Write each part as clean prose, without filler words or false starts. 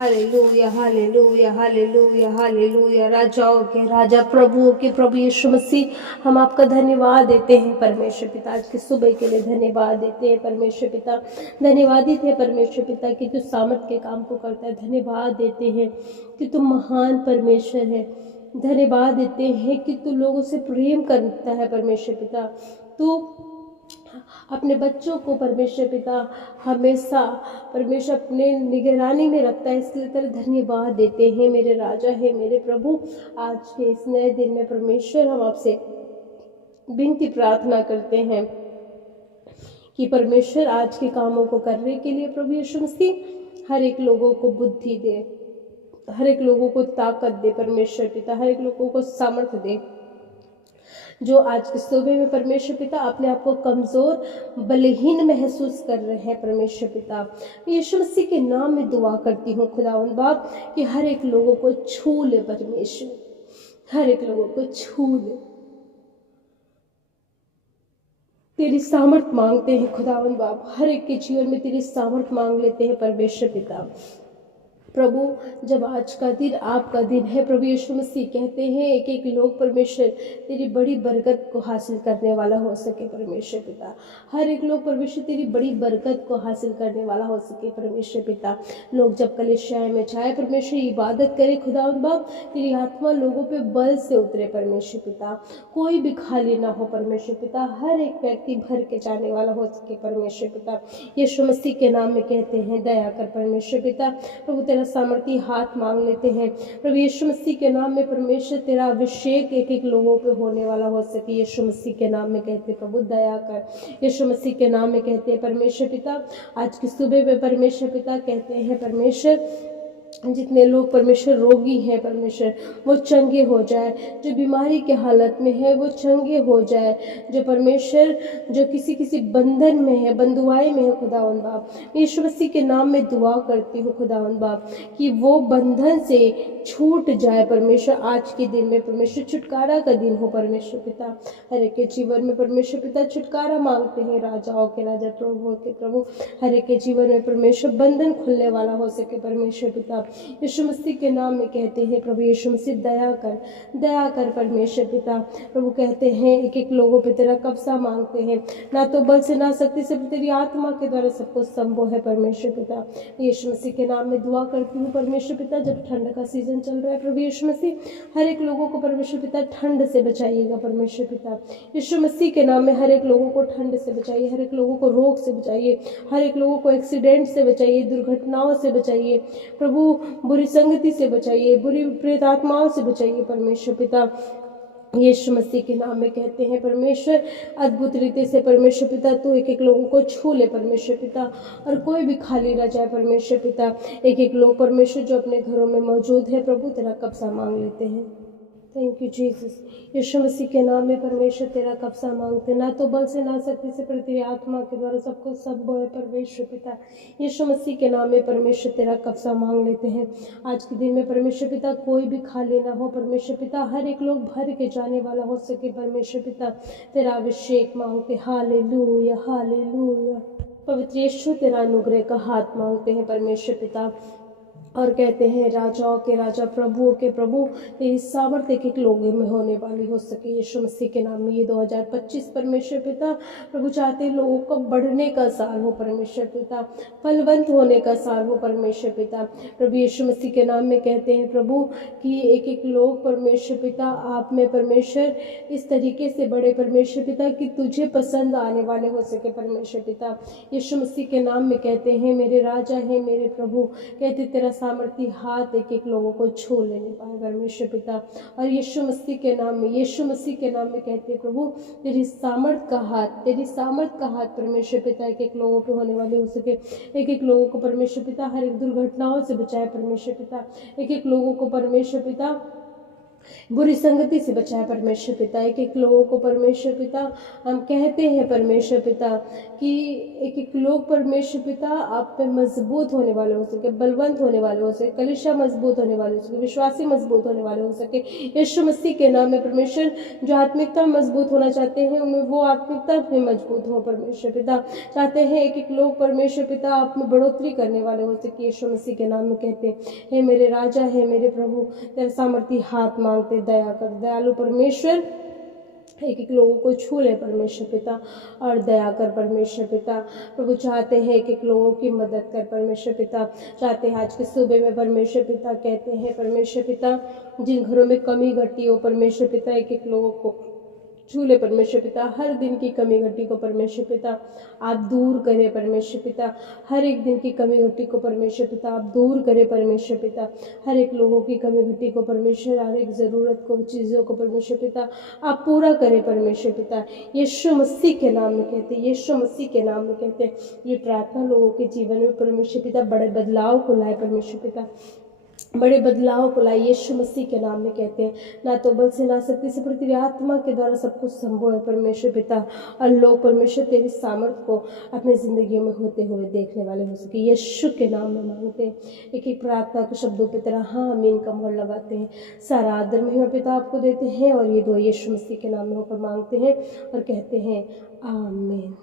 Hallelujah हालेलुया हालेलुया hallelujah. राजाओं के राजा प्रभुओं के प्रभु यीशु मसीह, हम आपका धन्यवाद देते हैं परमेश्वर पिता। आज की सुबह के लिए धन्यवाद देते हैं परमेश्वर पिता। धन्यवादित है परमेश्वर पिता कि तू सामर्थ के काम को करता है। धन्यवाद देते हैं कि तू महान परमेश्वर है। धन्यवाद देते हैं कि तू लोगों से प्रेम करता है परमेश्वर पिता। तू अपने बच्चों को परमेश्वर पिता हमेशा परमेश्वर अपने निगरानी में रखता है। इसके लिए तेरा धन्यवाद देते हैं मेरे राजा है मेरे प्रभु। आज के इस नए दिन में परमेश्वर हम आपसे विनती प्रार्थना करते हैं कि परमेश्वर आज के कामों को करने के लिए प्रभु यीशु मसीह हर एक लोगों को बुद्धि दे, हर एक लोगों को ताकत दे परमेश्वर पिता, हर एक लोगों को सामर्थ्य दे जो आज के सुबह में परमेश्वर पिता अपने आप को कमजोर बलहीन महसूस कर रहे हैं परमेश्वर पिता। यीशु मसीह के नाम में दुआ करती हूँ खुदावंद बाप कि हर एक लोगों को छू ले परमेश्वर, हर एक लोगों को छू ले। तेरी सामर्थ मांगते हैं खुदावंद बाप, हर एक के जीवन में तेरी सामर्थ मांग लेते हैं परमेश्वर पिता। प्रभु जब आज का दिन आपका दिन है प्रभु यीशु मसीह कहते हैं एक एक लोग परमेश्वर तेरी बड़ी बरकत को हासिल करने वाला हो सके परमेश्वर पिता। हर एक लोग परमेश्वर तेरी बड़ी बरकत को हासिल करने वाला हो सके परमेश्वर पिता। लोग जब कलीसिया में जाए परमेश्वर इबादत करे खुदावंद बाप, तेरी आत्मा लोगों पे बल से उतरे परमेश्वर पिता। कोई भी खाली ना हो परमेश्वर पिता, हर एक व्यक्ति भर के जाने वाला हो सके परमेश्वर पिता। यीशु मसीह के नाम में कहते हैं दया कर परमेश्वर पिता। प्रभु तेरा सामर्थी हाथ मांग लेते हैं प्रभु यीशु मसीह के नाम में परमेश्वर तेरा अभिषेक एक एक लोगों पे होने वाला हो सके यीशु मसीह के नाम में कहते प्रभु दया कर। यीशु मसीह के नाम में कहते हैं परमेश्वर पिता। आज की सुबह में परमेश्वर पिता कहते हैं परमेश्वर जितने लोग परमेश्वर रोगी हैं परमेश्वर वो चंगे हो जाए, जो बीमारी के हालत में है वो चंगे हो जाए, जो परमेश्वर जो किसी किसी बंधन में है बंधुआई में है खुदावंद बाप, यीशु मसीह के नाम में दुआ करती हूँ खुदावंद बाप कि वो बंधन से छूट जाए परमेश्वर। आज के दिन में परमेश्वर छुटकारा का दिन हो परमेश्वर पिता। हर एक के जीवन में परमेश्वर पिता छुटकारा मांगते हैं राजाओं के राजा प्रभुओं के प्रभु। हर एक के जीवन में परमेश्वर बंधन खुलने वाला हो सके परमेश्वर पिता। यीशु मसीह के नाम में कहते हैं प्रभु यीशु मसीह दया कर परमेश्वर पिता। प्रभु कहते हैं एक एक लोगों पे तेरा कब्जा मांगते हैं, ना तो बल से ना शक्ति से तेरी आत्मा के द्वारा सब कुछ संभव है परमेश्वर पिता। यीशु मसीह के नाम में दुआ करती हूँ परमेश्वर पिता। जब ठंड का सीजन चल रहा है प्रभु यीशु मसीह हर एक लोगों को परमेश्वर पिता ठंड से बचाइएगा परमेश्वर पिता। यीशु मसीह के नाम में हर एक लोगों को ठंड से बचाइए, हर एक लोगों को रोग से बचाइए, हर एक लोगों को एक्सीडेंट से बचाइए, दुर्घटनाओं से बचाइए प्रभु, बुरी संगति से बचाइए, बुरी प्रेत आत्माओं से बचाइए परमेश्वर पिता। यीशु मसीह के नाम में कहते हैं परमेश्वर अद्भुत रीति से परमेश्वर पिता तू एक एक लोगों को छू ले परमेश्वर पिता, और कोई भी खाली रह जाए परमेश्वर पिता। एक एक लोग परमेश्वर जो अपने घरों में मौजूद है प्रभु तेरा कब्जा मांग लेते हैं। Thank you Jesus. यीशु मसीह के नाम में परमेश्वर तेरा कब्जा मांगते, ना तो बल से ना शक्ति से पर तेरी आत्मा के द्वारा सबको संभव है परमेश्वर पिता। यीशु मसीह के नाम में परमेश्वर तेरा कब्जा मांग लेते हैं। आज के दिन में परमेश्वर पिता कोई भी खाली ना हो परमेश्वर पिता, हर एक लोग भर के जाने वाला हो सके परमेश्वर पिता। तेरा अभिषेक मांगते, हालेलुया हालेलुया। पवित्र यीशु तेरा अनुग्रह का हाथ मांगते हैं परमेश्वर पिता, और कहते हैं राजाओं के राजा प्रभुओं के प्रभु तेरी सामर्थ एक एक लोगों में होने वाली हो सके यीशु मसीह के नाम में। ये 2025 परमेश्वर पिता प्रभु चाहते हैं लोगों को बढ़ने का साल हो परमेश्वर पिता, फलवंत होने का साल हो परमेश्वर पिता। प्रभु यीशु मसीह के नाम में कहते हैं प्रभु कि एक एक लोग परमेश्वर पिता आप में परमेश्वर इस तरीके से बड़े परमेश्वर पिता कि तुझे पसंद आने वाले हो सके परमेश्वर पिता। यीशु मसीह के नाम में कहते हैं मेरे राजा है मेरे प्रभु, कहते तेरा सामर्थी हाथ एक एक लोगों को छू लेने पाए परमेश्वर पिता। और यीशु मसीह के नाम में, यीशु मसीह के नाम में कहते हैं प्रभु तेरी सामर्थ का हाथ, तेरी सामर्थ का हाथ परमेश्वर पिता एक एक लोगों पे होने वाले हो सके। एक एक लोगों को परमेश्वर पिता हर एक दुर्घटनाओं से बचाए परमेश्वर पिता। एक एक लोगों को परमेश्वर पिता बुरी संगति से बचाए परमेश्वर पिता। एक एक लोगों को परमेश्वर पिता हम कहते हैं परमेश्वर पिता कि एक एक लोग परमेश्वर पिता आप पे मजबूत होने वाले हो सके, बलवंत होने वाले हो सके, कलिशा मजबूत होने वाले हो सके, विश्वासी मजबूत होने वाले हो सके। यीशु मसीह के नाम में परमेश्वर जो आत्मिकता में मजबूत होना चाहते हैं उनमें वो आत्मिकता में मजबूत हो परमेश्वर पिता। चाहते हैं एक एक लोग परमेश्वर पिता आप में बढ़ोतरी करने वाले हो सके। यीशु मसीह के नाम में कहते हैं, हे मेरे राजा, हे मेरे प्रभु, तेरे सामर्थी हाथ मांगते, दया कर। दयालु परमेश्वर एक एक लोगों को छू ले परमेश्वर पिता और दया कर परमेश्वर पिता। प्रभु चाहते हैं एक एक लोगों की मदद कर परमेश्वर पिता। चाहते हैं आज के सुबह में परमेश्वर पिता कहते हैं परमेश्वर पिता जिन घरों में कमी घटी हो परमेश्वर पिता एक एक लोगों को छू ले परमेश्वर पिता। हर दिन की कमी घटी को परमेश्वर पिता आप दूर करें परमेश्वर पिता। हर एक दिन की कमी घटी को परमेश्वर पिता आप दूर करें परमेश्वर पिता। हर एक लोगों की कमी घटी को परमेश्वर, हर एक ज़रूरत को, चीज़ों को परमेश्वर पिता आप पूरा करें परमेश्वर पिता। यीशु मसीह के नाम में कहते हैं, यीशु मसीह के नाम में कहते हैं। ये प्रार्थना लोगों के जीवन में परमेश्वर पिता बड़े बदलाव को लाए परमेश्वर पिता, बड़े बदलाव को लाई यीशु मसीह के नाम में कहते हैं। ना तो बल से ना शक्ति से पर तेरी आत्मा के द्वारा सब कुछ संभव है परमेश्वर पिता। और लोग परमेश्वर तेरी सामर्थ को अपनी जिंदगियों में होते हुए देखने वाले हो सके। यीशु के नाम में मांगते हैं। एक एक प्रार्थना के शब्दों पे तेरा हाँ आमीन का मोहर लगाते हैं। सारा आदर महिमा पिता आपको देते हैं और ये दुआ यीशु मसीह के नाम में होकर मांगते हैं और कहते हैं आमीन।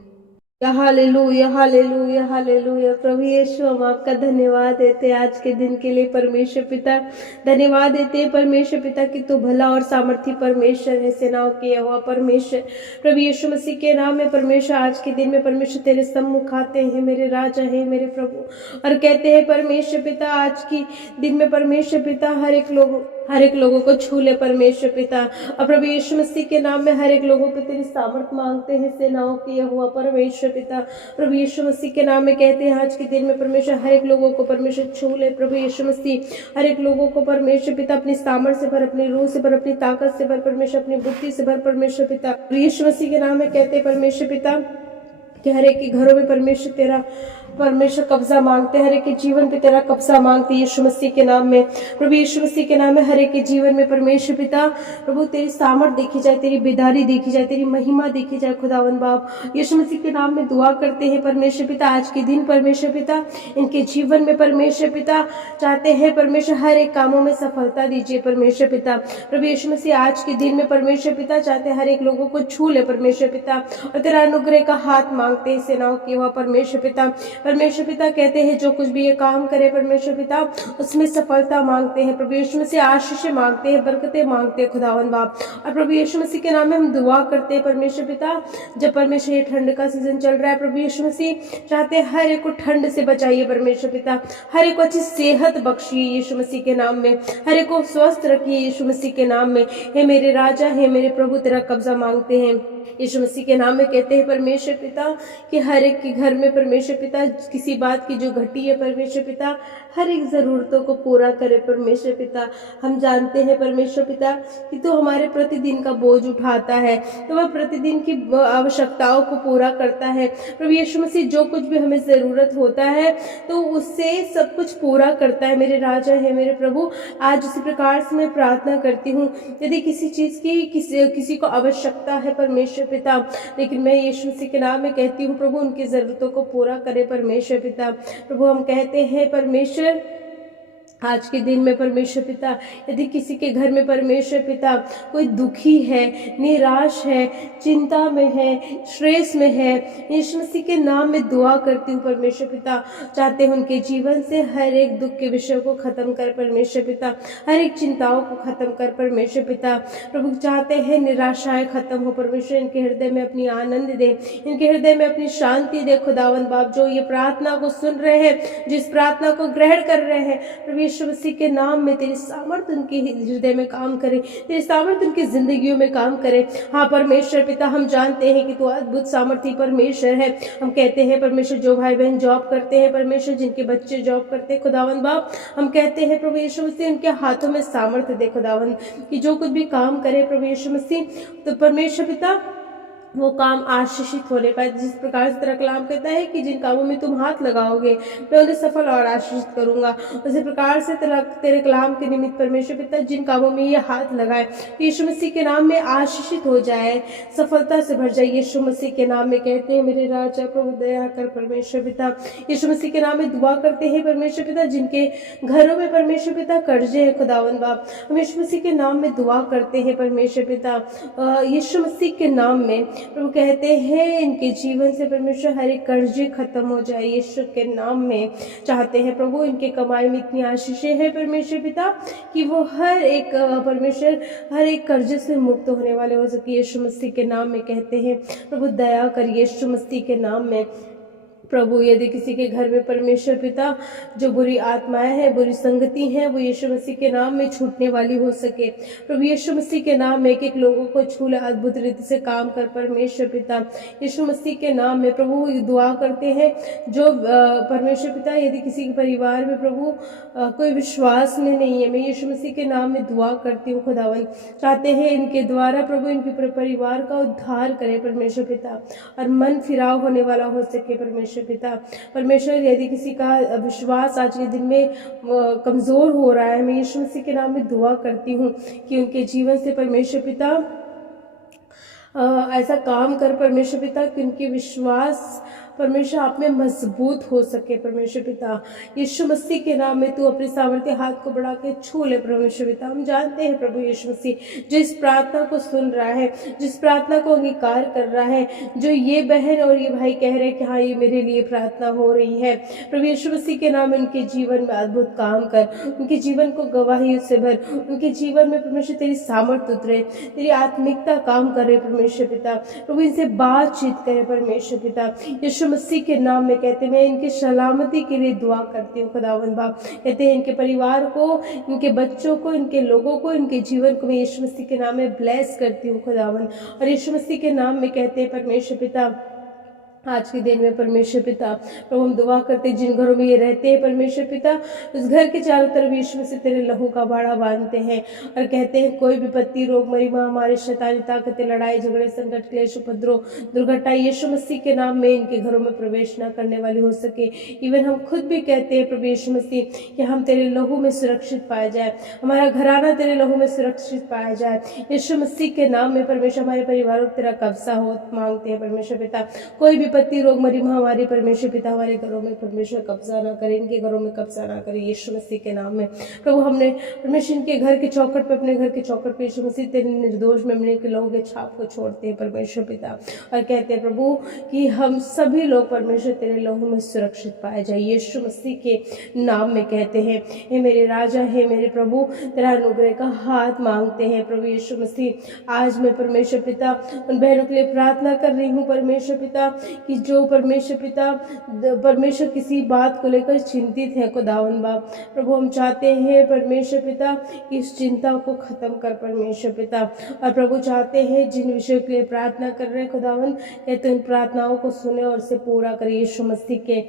हालेलुया हालेलुया हालेलुया। प्रभु यीशु हम आपका धन्यवाद देते हैं आज के दिन के लिए परमेश्वर पिता। धन्यवाद देते हैं परमेश्वर पिता कि तू भला और सामर्थी परमेश्वर है, सेनाओं के यहोवा परमेश्वर। प्रभु यीशु मसीह के नाम में परमेश्वर आज के दिन में परमेश्वर तेरे सम्मुख आते हैं, मेरे राजा है, मेरे प्रभु, और कहते हैं परमेश्वर पिता आज की दिन में परमेश्वर पिता हर एक लोगों को छू ले परमेश्वर पिता। और प्रभु यीशु मसीह के नाम में हर एक लोगों पे तेरी सामर्थ मांगते हैं, सेनाओं की यहोवा परमेश्वर पिता। प्रभु यीशु मसीह के नाम में कहते हैं आज के दिन में परमेश्वर हर एक लोगों को परमेश्वर छू ले। प्रभु यीशु मसीह हर एक लोगों को परमेश्वर पिता अपनी सामर्थ से भर, अपनी रूह से भर, अपनी ताकत से भर परमेश्वर, अपनी बुद्धि से भर परमेश्वर पिता। प्रभु यीशु मसीह के नाम में कहते हैं परमेश्वर पिता कि हर एक के घरों में परमेश्वर तेरा कब्जा मांगते, हर एक के जीवन पे तेरा कब्जा मांगते यीशु मसीह के नाम में। प्रभु यीशु मसीह के नाम में हर एक के जीवन में परमेश्वर पिता प्रभु तेरी सामर्थ देखी जाए, तेरी बेदारी देखी जाए, तेरी महिमा देखी जाए खुदावन बाप। यीशु मसीह के नाम में दुआ करते हैं परमेश्वर पिता आज के दिन परमेश्वर पिता इनके जीवन में परमेश्वर पिता चाहते हैं परमेश्वर हर एक कामों में सफलता दीजिए परमेश्वर पिता। प्रभु यीशु मसीह आज के दिन में परमेश्वर पिता चाहते हर एक लोगों को छू ले परमेश्वर पिता और तेरा अनुग्रह का हाथ मांगते हैं, सेनाओं की वह परमेश्वर पिता। परमेश्वर पिता कहते हैं जो कुछ भी ये काम करे परमेश्वर पिता उसमें सफलता मांगते हैं। प्रभु यीशु मसीह आशीषें मांगते हैं, बरकतें मांगते हैं खुदावन बाप। और प्रभु यीशु मसीह के नाम में हम दुआ करते हैं परमेश्वर पिता जब परमेश्वर ये ठंड का सीजन चल रहा है प्रभु यीशु मसीह चाहते हैं हर एक को ठंड से बचाइए परमेश्वर पिता, हर एक को अच्छी सेहत बख्शिए यीशु मसीह के नाम में, हर एक को स्वस्थ रखिए यीशु मसीह के नाम में। हे मेरे राजा, हे मेरे प्रभु, तेरा कब्जा मांगते हैं यीशु मसीह के नाम में। कहते हैं परमेश्वर पिता कि हर एक के घर में परमेश्वर पिता किसी बात की जो घटी है परमेश्वर पिता हर एक जरूरतों को पूरा करे परमेश्वर पिता। हम जानते हैं परमेश्वर पिता कि तू हमारे प्रतिदिन का बोझ उठाता है, तो वह प्रतिदिन की आवश्यकताओं को पूरा करता है। प्रभु यीशु मसीह जो कुछ भी हमें जरूरत होता है तो उससे सब कुछ पूरा करता है। मेरे राजा है, मेरे प्रभु, आज इसी प्रकार से मैं प्रार्थना करती हूँ यदि किसी चीज की किसी को आवश्यकता है परमेश्वर पिता, लेकिन मैं यीशु मसीह के नाम में कहती हूँ प्रभु उनकी जरूरतों को पूरा करे परमेश्वर पिता। प्रभु हम कहते हैं परमेश्वर आज के दिन में परमेश्वर पिता यदि किसी के घर में परमेश्वर पिता कोई दुखी है, निराश है, चिंता में है, स्ट्रेस में है, यीशु मसीह के नाम में दुआ करती हूँ परमेश्वर पिता चाहते हैं उनके जीवन से हर एक दुख के विषय को खत्म कर परमेश्वर पिता, हर एक चिंताओं को खत्म कर परमेश्वर पिता। प्रभु चाहते हैं निराशाएं खत्म हो परमेश्वर, इनके हृदय में अपनी आनंद दे, इनके हृदय में अपनी शांति दे खुदावन बाप। जो ये प्रार्थना को सुन रहे हैं, जिस प्रार्थना को ग्रहण कर रहे हैं प्रभु यीशु मसीह के नाम में तेरी सामर्थ उनके हृदय में काम करे, तेरी सामर्थ उनकी जिंदगियों में काम करे। हाँ परमेश्वर पिता हम जानते हैं कि तू अद्भुत सामर्थी परमेश्वर है। हम कहते हैं परमेश्वर जो भाई बहन जॉब करते हैं परमेश्वर, जिनके बच्चे जॉब करते हैं खुदावन बाप, हम कहते हैं प्रभु यीशु मसीह उनके हाथों में सामर्थ्य दे खुदावन कि जो कुछ भी काम करे प्रभु यीशु मसीह तो परमेश्वर पिता वो काम आशीषित होने पाए। जिस प्रकार से तेरा कलाम कहता है कि जिन कामों में तुम हाथ लगाओगे मैं उन्हें सफल और आशीषित करूंगा, उसी प्रकार से तेरे कलाम के निमित्त परमेश्वर पिता जिन कामों में ये हाथ लगाए यीशु मसीह के नाम में आशीषित हो जाए, सफलता से भर जाए यीशु मसीह के नाम में। कहते हैं मेरे राजा प्रभु दया कर परमेश्वर पिता, यीशु मसीह के नाम में दुआ करते हैं परमेश्वर पिता जिनके घरों में परमेश्वर पिता कर्जे हैं खुदावन बाप, हम यीशु मसीह के नाम में दुआ करते हैं परमेश्वर पिता यीशु मसीह के नाम में। प्रभु कहते हैं इनके जीवन से परमेश्वर हर एक कर्जे खत्म हो जाए यीशु के नाम में। चाहते हैं प्रभु इनके कमाई में इतनी आशीषें हैं परमेश्वर पिता कि वो हर एक परमेश्वर हर एक कर्जे से मुक्त होने वाले हो सके यीशु मसीह के नाम में। कहते हैं प्रभु दया कर यीशु मसीह के नाम में। प्रभु यदि किसी के घर में परमेश्वर पिता जो बुरी आत्माएं हैं, बुरी संगति हैं, वो यीशु मसीह के नाम में छूटने वाली हो सके। प्रभु यीशु मसीह के नाम में एक एक लोगों को छू ले, अद्भुत रीति से काम कर परमेश्वर पिता यीशु मसीह के नाम में। प्रभु दुआ करते हैं जो परमेश्वर पिता यदि किसी के परिवार में प्रभु कोई विश्वास में नहीं है, मैं यीशु मसीह के नाम में दुआ करती हूँ खुदावन। चाहते हैं इनके द्वारा प्रभु इनके परिवार का उद्धार करे परमेश्वर पिता और मन फिराव होने वाला हो सके परमेश्वर पिता। परमेश्वर यदि किसी का विश्वास आज के दिन में कमजोर हो रहा है, मैं यीशु मसीह के नाम में दुआ करती हूँ कि उनके जीवन से परमेश्वर पिता ऐसा काम कर परमेश्वर पिता कि उनकी विश्वास परमेश्वर आप में मजबूत हो सके परमेश्वर पिता। यीशु मसीह के नाम में तू अपने सामर्थ्य हाथ को बढ़ा के छू ले परमेश्वर पिता। हम जानते हैं प्रभु यीशु मसीह जो इस प्रार्थना को सुन रहा है, जिस प्रार्थना को अंगीकार कर रहा है, जो ये बहन और ये भाई कह रहे हैं कि हाँ ये मेरे लिए प्रार्थना हो रही है, प्रभु यीशु मसीह के नाम में उनके जीवन में अद्भुत काम कर, उनके जीवन को गवाही से भर, उनके जीवन में परमेश्वर तेरी सामर्थ्य उतरे, तेरी आत्मिकता काम करे परमेश्वर पिता। प्रभु इनसे बातचीत करे परमेश्वर पिता यीशु मसीह के नाम में। कहते मैं इनकी सलामती के लिए दुआ करती हूँ खुदावन बाप। कहते हैं इनके परिवार को, इनके बच्चों को, इनके लोगों को, इनके जीवन को मैं यीशु मसीह के नाम में ब्लेस करती हूँ खुदावन। और यीशु मसीह के नाम में कहते हैं परमेश्वर पिता आज के दिन में परमेश्वर पिता प्रभु हम दुआ करते जिन घरों में ये रहते हैं परमेश्वर पिता उस घर के चारों तरफ यीशु मसीह तेरे लहू का बाड़ा बांधते हैं और कहते हैं कोई विपत्ति, रोग, मरी, महामारी, शैतानी ताकतें, लड़ाई झगड़े, संकट, क्लेश, उपद्रव, दुर्घटना यीशु मसीह के नाम में इनके घरों में प्रवेश न करने वाली हो सके। इवन हम खुद भी कहते हैं प्रभु यीशु मसीह कि हम तेरे लहू में सुरक्षित पाया जाए, हमारा घराना तेरे लहू में सुरक्षित पाया जाए यीशु मसीह के नाम में। परमेश्वर हमारे परिवारों पर तेरा कब्जा हो मांगते हैं परमेश्वर पिता। कोई विपत्ति, रोग, मरी, महामारी परमेश्वर पिता हमारे घरों में परमेश्वर कब्जा ना करे, इनके घरों में कब्जा ना करे यीशु मसीह के नाम में। प्रभु हमने परमेश्वर इनके घर के चौखट पे, अपने घर के चौखट पे यीशु मसीह तेरे निर्दोष मेमने के लोगों के छाप को छोड़ते हैं परमेश्वर पिता और कहते हैं प्रभु कि हम सभी लोग परमेश्वर तेरे लहू में सुरक्षित पाए जाए यीशु मसीह के नाम में। कहते हैं हे मेरे राजा, हे मेरे प्रभु, तेरा अनुग्रह का हाथ मांगते हैं प्रभु यीशु मसीह। आज मैं परमेश्वर पिता उन बहनों के लिए प्रार्थना कर रही हूँ परमेश्वर पिता कि जो परमेश्वर पिता परमेश्वर किसी बात को लेकर चिंतित है खुदावन बाप, प्रभु हम चाहते हैं परमेश्वर पिता इस चिंता को खत्म कर परमेश्वर पिता। और प्रभु चाहते हैं जिन विषयों के लिए प्रार्थना कर रहे हैं खुदावन, कहते उन प्रार्थनाओं को सुने और से पूरा करे यीशु मसीह के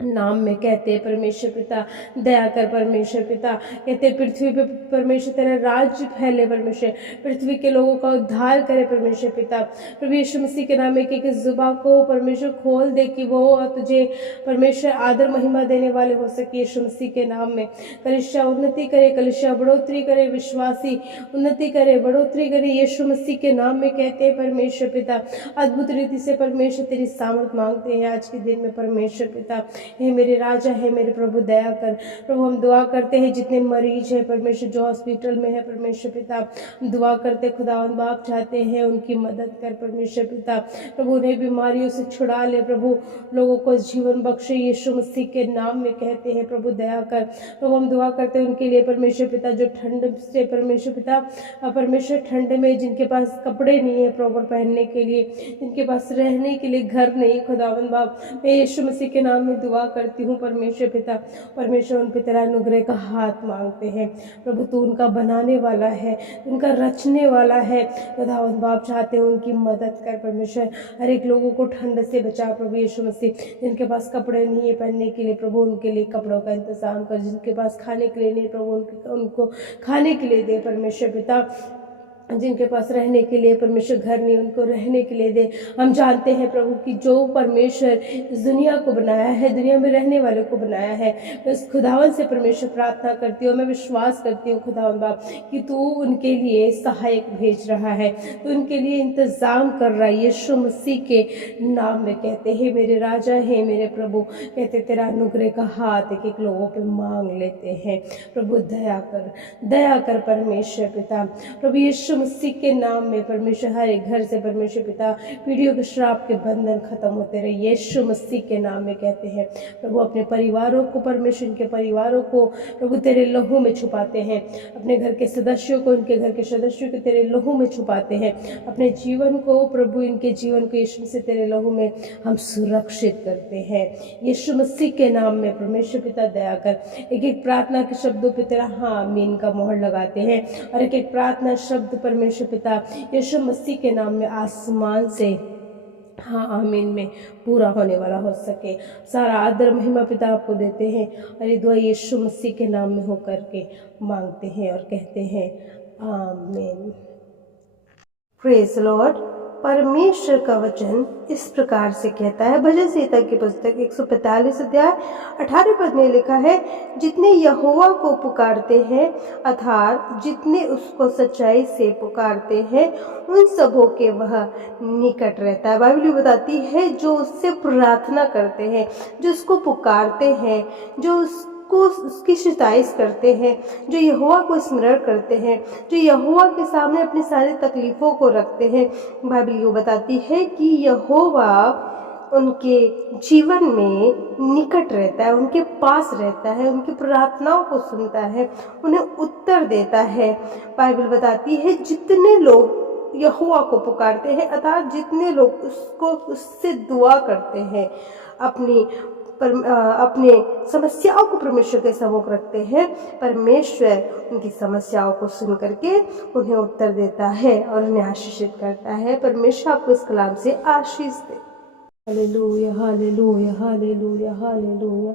नाम में। कहते हैं परमेश्वर पिता दया कर परमेश्वर पिता। कहते पृथ्वी पे परमेश्वर तेरा राज्य फैले परमेश्वर, पृथ्वी के लोगों का उद्धार करे परमेश्वर पिता। प्रभु यीशु मसीह के नाम में एक जुबान को परमेश्वर खोल दे कि वो तुझे परमेश्वर आदर महिमा देने वाले हो सके यीशु मसीह के नाम में। कलिसिया उन्नति करे, कलिसिया बढ़ोतरी करे, विश्वासी उन्नति करे, बढ़ोतरी करे यीशु मसीह के नाम में। कहते हैं परमेश्वर पिता अद्भुत रीति से परमेश्वर तेरी सामर्थ मांगते हैं आज के दिन में परमेश्वर पिता। हे मेरे राजा, हे मेरे प्रभु दया कर। प्रभु हम दुआ करते हैं जितने मरीज हैं परमेश्वर जो हॉस्पिटल में है परमेश्वर पिता, दुआ करते खुदावन बाप चाहते हैं उनकी मदद कर परमेश्वर पिता। प्रभु उन्हें बीमारियों से छुड़ा ले, प्रभु लोगों को जीवन बख्शे यीशु मसीह के नाम में। कहते हैं प्रभु दया कर। प्रभु हम दुआ करते हैं उनके लिए परमेश्वर पिता जो ठंड से परमेश्वर पिता परमेश्वर ठंड में जिनके पास कपड़े नहीं है प्रॉपर पहनने के लिए, जिनके पास रहने के लिए घर नहीं खुदावन बाप, मैं यीशु मसीह के नाम में दुआ करती हूँ परमेश्वर पिता। परमेश्वर उन पे तेरा अनुग्रह का हाथ मांगते हैं प्रभु, तू उनका बनाने वाला है, उनका रचने वाला है खुदावन बाप। चाहते हैं उनकी मदद कर परमेश्वर, हर एक लोगों को ठंड से बचा प्रभु यीशु मसीह। जिनके पास कपड़े नहीं है पहनने के लिए प्रभु उनके लिए कपड़ों का इंतजाम कर, जिनके पास खाने के लिए नहीं प्रभु उनको खाने के लिए दे परमेश्वर पिता। जिनके पास रहने के लिए परमेश्वर घर नहीं, उनको रहने के लिए दे। हम जानते हैं प्रभु कि जो परमेश्वर इस दुनिया को बनाया है, दुनिया में रहने वालों को बनाया है, मैं उस खुदावन से परमेश्वर प्रार्थना करती हूँ, मैं विश्वास करती हूँ खुदावन बाप कि तू उनके लिए सहायक भेज रहा है, तो उनके लिए इंतज़ाम कर रहा है। यीशु मसीह के नाम में कहते हैं मेरे राजा हैं, मेरे प्रभु, कहते तेरा अनुग्रह का हाथ एक एक लोगों पे मांग लेते हैं। प्रभु दया कर परमेश्वर पिता। प्रभु यीशु मसीह के नाम में परमेश्वर हर एक घर से परमेश्वर पिता पीढ़ियों के श्राप के बंधन खत्म होते रहे। यीशु मसीह के नाम में कहते हैं प्रभु अपने परिवारों को, परमेश्वर के परिवारों को प्रभु तेरे लहू में छुपाते हैं, अपने घर के सदस्यों को, इनके घर के सदस्यों को तेरे लहू में छुपाते हैं, अपने जीवन को प्रभु, इनके जीवन को यीशु मसीह तेरे लहू में हम सुरक्षित करते हैं। यीशु मसीह के नाम में परमेश्वर पिता दया कर। एक एक प्रार्थना के शब्दों पे तेरा हाँ आमीन का मोहर लगाते हैं, और एक एक प्रार्थना शब्द परमेश्वर पिता यीशु मसीह के नाम में आसमान से हाँ आमीन में पूरा होने वाला हो सके। सारा आदर महिमा पिता आपको देते हैं, और ये दुआ यीशु मसीह के नाम में होकर के मांगते हैं और कहते हैं आमीन। Praise Lord. परमेश्वर का वचन इस प्रकार से कहता है, भजन संहिता की पुस्तक 145 अध्याय 18 पद में लिखा है, जितने यहोवा को पुकारते हैं अर्थात जितने उसको सच्चाई से पुकारते हैं उन सबों के वह निकट रहता है। बाइबल बताती है जो उससे प्रार्थना करते हैं, जो उसको पुकारते हैं, जो को उसकी शिकायत करते हैं, जो यहोवा को स्मरण करते हैं, जो यहोवा के सामने अपनी सारी तकलीफ़ों को रखते हैं, बाइबल ये बताती है कि यहोवा उनके जीवन में निकट रहता है, उनके पास रहता है, उनकी प्रार्थनाओं को सुनता है, उन्हें उत्तर देता है। बाइबल बताती है जितने लोग यहोवा को पुकारते हैं अर्थात जितने लोग उससे दुआ करते हैं, अपने समस्याओं को परमेश्वर के सम्मुख रखते हैं, परमेश्वर उनकी समस्याओं को सुन करके उन्हें उत्तर देता है और उन्हें आशीषित करता है। परमेश्वर आपको इस कलाम से आशीष दे। हालेलुया हालेलुया हालेलुया हालेलुया।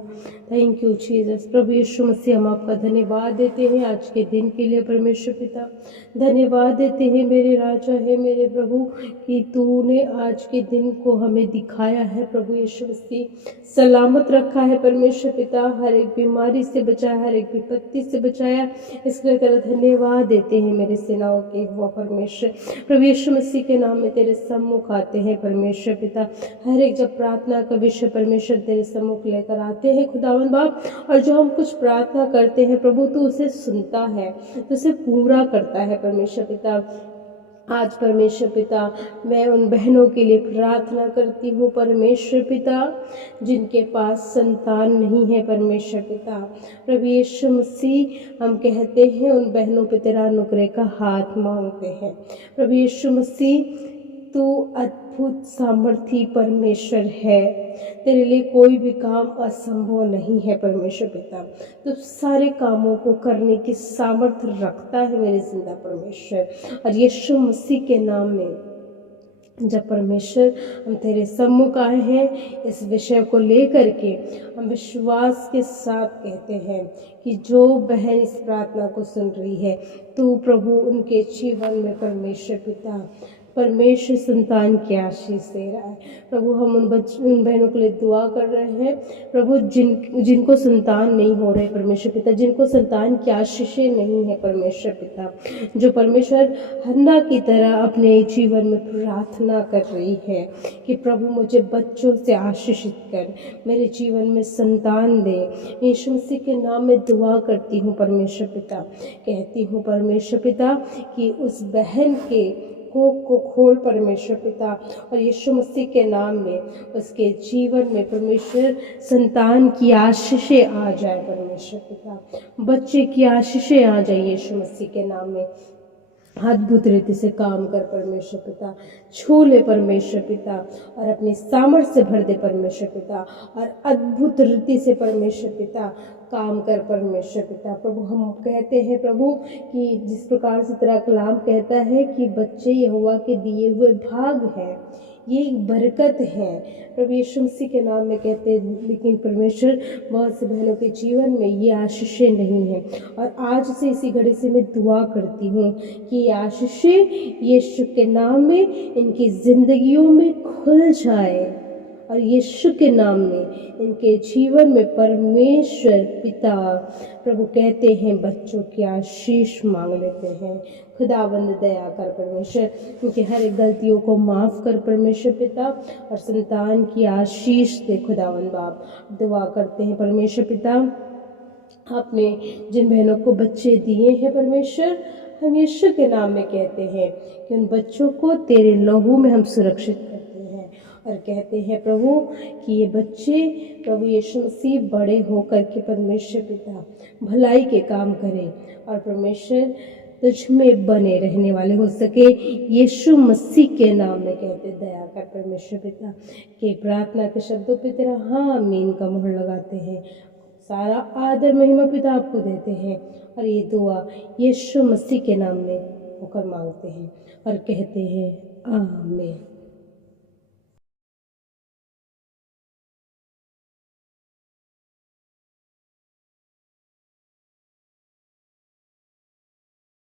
Thank you Jesus. प्रभु यीशु मसीह हम आपका धन्यवाद देते हैं आज के दिन के लिए। परमेश्वर पिता धन्यवाद देते हैं मेरे राजा है, मेरे प्रभु, कि तूने आज के दिन को हमें दिखाया है। प्रभु यीशु मसीह सलामत रखा है परमेश्वर पिता, हर एक बीमारी से बचाया, हर एक विपत्ति से बचाया, इसके लिए तेरा धन्यवाद देते हैं मेरे सेनाओं के हुआ परमेश्वर। प्रभु यीशु मसीह के नाम में तेरे सम्मुख आते हैं परमेश्वर पिता, हर एक जब प्रार्थना का विषय परमेश्वर तेरे सम्मुख लेकर आते हैं खुदावन बाप, और जो हम कुछ प्रार्थना करते हैं प्रभु तू उसे सुनता है, तो उसे पूरा करता है परमेश्वर पिता। आज परमेश्वर पिता मैं उन बहनों के लिए प्रार्थना करती हूँ परमेश्वर पिता जिनके पास संतान नहीं है परमेश्वर पिता। प्रभु यीशु मसीह हम कहते हैं उन बहनों पे तेरा अनुग्रह का हाथ मांगते हैं। प्रभु यीशु मसीह तू अद्भुत सामर्थी परमेश्वर है, तेरे लिए कोई भी काम असंभव नहीं है परमेश्वर पिता। तो सारे कामों को करने की सामर्थ्य रखता है मेरे जिंदा परमेश्वर। और यीशु मसीह के नाम में जब परमेश्वर हम तेरे सम्मुख आए हैं इस विषय को लेकर के, हम विश्वास के साथ कहते हैं कि जो बहन इस प्रार्थना को सुन रही है तू प्रभु उनके जीवन में परमेश्वर पिता परमेश्वर संतान की आशीष दे रहा है। प्रभु हम उन बहनों के लिए दुआ कर रहे हैं प्रभु जिनको संतान नहीं हो रहे परमेश्वर पिता, जिनको संतान की आशीषें नहीं है परमेश्वर पिता, जो परमेश्वर हन्ना की तरह अपने जीवन में प्रार्थना कर रही है कि प्रभु मुझे बच्चों से आशीषित कर, मेरे जीवन में संतान दे। यीशु मसीह के नाम में दुआ करती हूँ परमेश्वर पिता, कहती हूँ परमेश्वर पिता कि उस बहन के को खोल परमेश्वर पिता, और यीशु मसीह के नाम में उसके जीवन में परमेश्वर संतान की आशीषें आ जाए परमेश्वर पिता, बच्चे की आशीषें आ जाए यीशु मसीह के नाम में। अद्भुत रीति से काम कर परमेश्वर पिता, छू ले परमेश्वर पिता और अपनी सामर्थ्य से भर दे परमेश्वर पिता, और अद्भुत रीति से परमेश्वर पिता काम कर परमेश्वर पिता। प्रभु हम कहते हैं प्रभु कि जिस प्रकार से तेरा कलाम कहता है कि बच्चे यहोवा के दिए हुए भाग हैं, ये एक बरकत है। प्रभु यीशु मसीह के नाम में कहते हैं, लेकिन परमेश्वर बहुत से बहनों के जीवन में ये आशीषें नहीं हैं। और आज से इसी घड़ी से मैं दुआ करती हूँ कि ये आशीषें यीशु के नाम में इनकी जिंदगियों में खुल जाए और यीशु के नाम में इनके जीवन में परमेश्वर पिता प्रभु कहते हैं बच्चों की आशीष मांग लेते हैं। खुदावंद दया कर परमेश्वर, उनकी हर एक गलतियों को माफ़ कर परमेश्वर पिता, और संतान की आशीष दे खुदावंद बाप। दुआ करते हैं परमेश्वर पिता, आपने जिन बहनों को बच्चे दिए हैं परमेश्वर, हम यीशु के नाम में कहते हैं कि उन बच्चों को तेरे लहू में हम सुरक्षित करते हैं और कहते हैं प्रभु कि ये बच्चे प्रभु यीशु मसीह बड़े होकर के परमेश्वर पिता भलाई के काम करें और परमेश्वर तुझ में बने रहने वाले हो सके। यीशु मसीह के नाम में कहते दया कर परमेश्वर पिता के प्रार्थना के शब्दों पे तेरा हाँ आमीन का मोहर लगाते हैं। सारा आदर महिमा पिता आपको देते हैं और ये दुआ यीशु मसीह के नाम में होकर मांगते हैं और कहते हैं आमीन।